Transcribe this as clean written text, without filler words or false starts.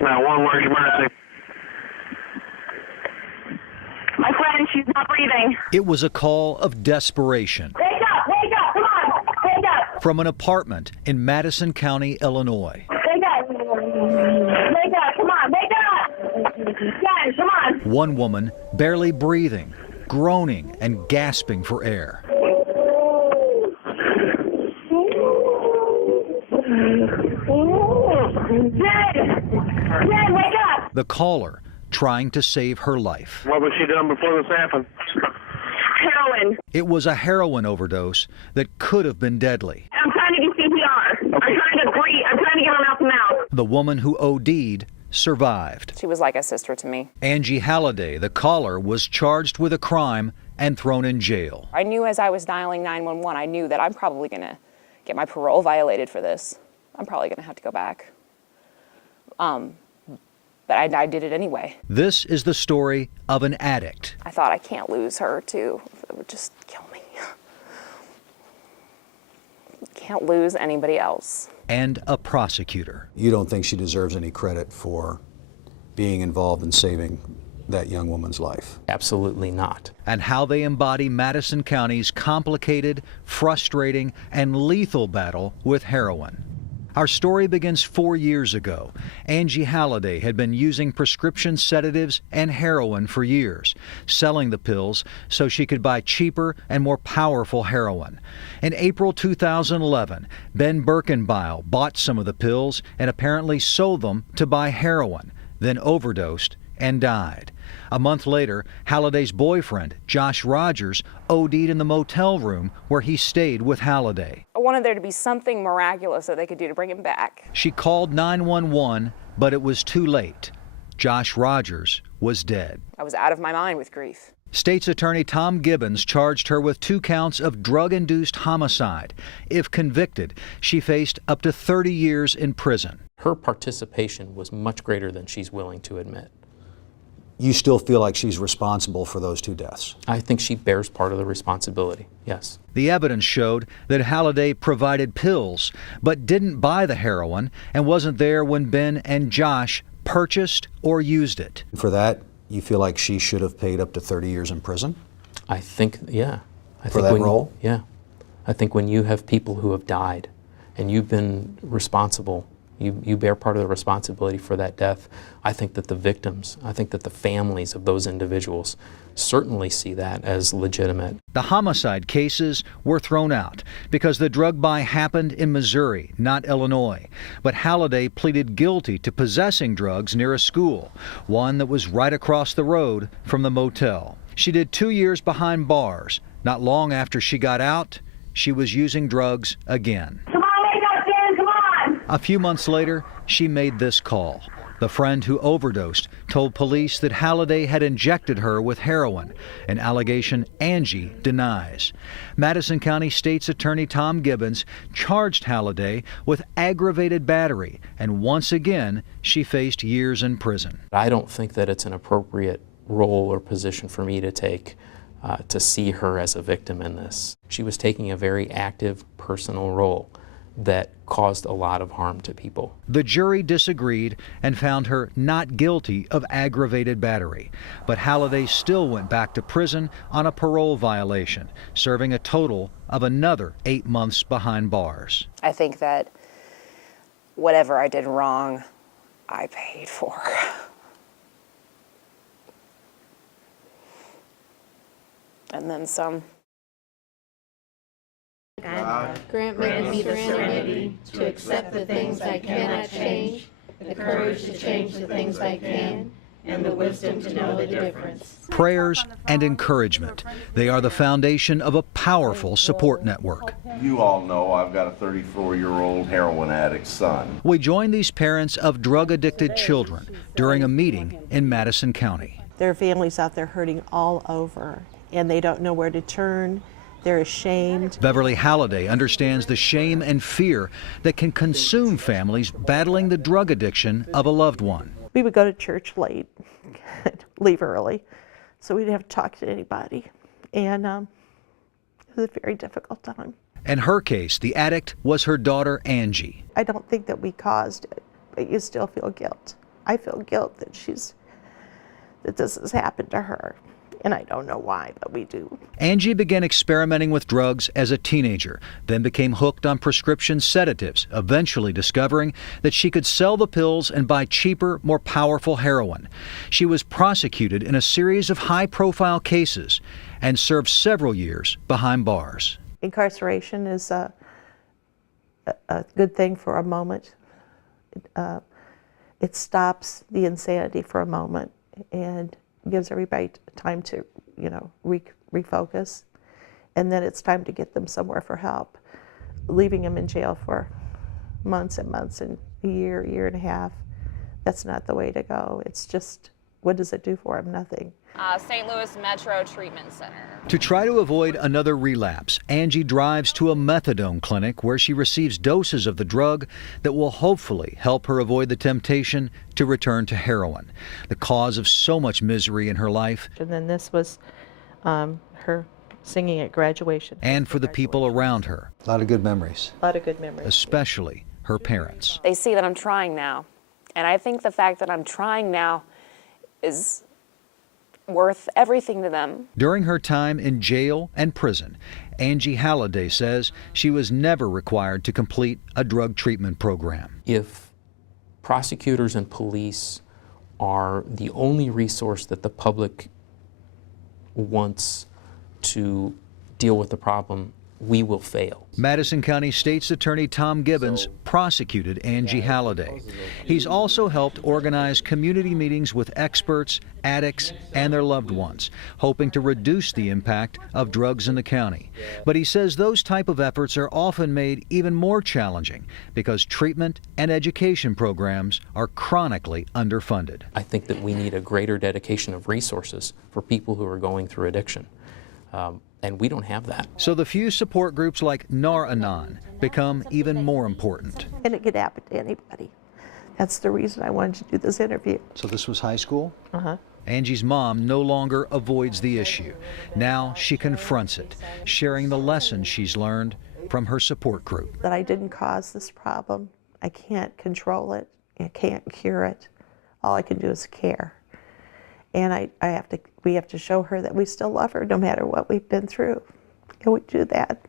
911, where's your emergency? My friend, she's not breathing. It was a call of desperation. Wake up, come on, wake up. From an apartment in Madison County, Illinois. Wake up, come on, wake up. Guys, come on. One woman barely breathing, groaning and gasping for air. Dad, wake up. The caller trying to save her life. What was she done before this happened? Heroin. It was a heroin overdose that could have been deadly. I'm trying to do CPR. I'm trying to breathe. I'm trying to get her mouth to mouth. The woman who OD'd survived. She was like a sister to me. Angie Halliday, the caller, was charged with a crime and thrown in jail. I knew as I was dialing 911, I knew that I'm probably going to get my parole violated for this. I'm probably going to have to go back. But I did it anyway. This is the story of an addict. I thought I can't lose her too. It would just kill me. Can't lose anybody else. And a prosecutor. You don't think she deserves any credit for being involved in saving that young woman's life? Absolutely not. And how they embody Madison County's complicated, frustrating, and lethal battle with heroin. Our story begins 4 years ago. Angie Halliday had been using prescription sedatives and heroin for years, selling the pills so she could buy cheaper and more powerful heroin. In April 2011, Ben Birkenbeil bought some of the pills and apparently sold them to buy heroin, then overdosed and died. A month later, Halliday's boyfriend, Josh Rogers, OD'd in the motel room where he stayed with Halliday. I wanted there to be something miraculous that they could do to bring him back. She called 911, but it was too late. Josh Rogers was dead. I was out of my mind with grief. State's Attorney Tom Gibbons charged her with 2 counts of drug-induced homicide. If convicted, she faced up to 30 years in prison. Her participation was much greater than she's willing to admit. You still feel like she's responsible for those 2 deaths? I think she bears part of the responsibility, yes. The evidence showed that Halliday provided pills, but didn't buy the heroin and wasn't there when Ben and Josh purchased or used it. For that, you feel like she should have paid up to 30 years in prison? I think, yeah. For that role? Yeah. I think when you have people who have died and you've been responsible, you bear part of the responsibility for that death. I think that the victims, I think that the families of those individuals certainly see that as legitimate. The homicide cases were thrown out because the drug buy happened in Missouri, not Illinois. But Halliday pleaded guilty to possessing drugs near a school, one that was right across the road from the motel. She did 2 years behind bars. Not long after she got out, she was using drugs again. A few months later, she made this call. The friend who overdosed told police that Halliday had injected her with heroin, an allegation Angie denies. Madison County State's Attorney Tom Gibbons charged Halliday with aggravated battery, and once again, she faced years in prison. I don't think that it's an appropriate role or position for me to take to see her as a victim in this. She was taking a very active personal role that caused a lot of harm to people. The jury disagreed and found her not guilty of aggravated battery. But Halliday still went back to prison on a parole violation, serving a total of another 8 months behind bars. I think that whatever I did wrong, I paid for. And then some. God, grant me the serenity to accept the things I cannot change, the courage to change the things I can, and the wisdom to know the difference. Prayers and encouragement. They are the foundation of a powerful support network. You all know I've got a 34-year-old heroin addict son. We joined these parents of drug-addicted children during a meeting in Madison County. There are families out there hurting all over, and they don't know where to turn. They're ashamed. Beverly Halliday understands the shame and fear that can consume families battling the drug addiction of a loved one. We would go to church late, leave early, so we didn't have to talk to anybody. And it was a very difficult time. In her case, the addict was her daughter, Angie. I don't think that we caused it, but you still feel guilt. I feel guilt that this has happened to her. And I don't know why, but we do. Angie began experimenting with drugs as a teenager, then became hooked on prescription sedatives, eventually discovering that she could sell the pills and buy cheaper, more powerful heroin. She was prosecuted in a series of high-profile cases and served several years behind bars. Incarceration is a good thing for a moment. It stops the insanity for a moment and gives everybody time to, refocus. And then it's time to get them somewhere for help. Leaving them in jail for months and months and a year and a half, that's not the way to go. It's just, what does it do for them? Nothing. St. Louis Metro Treatment Center. To try to avoid another relapse, Angie drives to a methadone clinic where she receives doses of the drug that will hopefully help her avoid the temptation to return to heroin, the cause of so much misery in her life. And then this was her singing at graduation. And for the people around her. A lot of good memories. A lot of good memories. Especially her parents. They see that I'm trying now. And I think the fact that I'm trying now is worth everything to them. During her time in jail and prison, Angie Halliday says she was never required to complete a drug treatment program. If prosecutors and police are the only resource that the public wants to deal with the problem, we will fail. Madison County State's Attorney Tom Gibbons prosecuted Angie Halliday. He's also helped organize community meetings with experts, addicts, and their loved ones, hoping to reduce the impact of drugs in the county. But he says those type of efforts are often made even more challenging because treatment and education programs are chronically underfunded. I think that we need a greater dedication of resources for people who are going through addiction. And we don't have that. So the few support groups like Nar-Anon become even more important. And it could happen to anybody. That's the reason I wanted to do this interview. So this was high school? Uh-huh. Angie's mom no longer avoids the issue. Now she confronts it, sharing the lessons she's learned from her support group. That I didn't cause this problem. I can't control it. I can't cure it. All I can do is care. And we have to show her that we still love her no matter what we've been through. And we do that.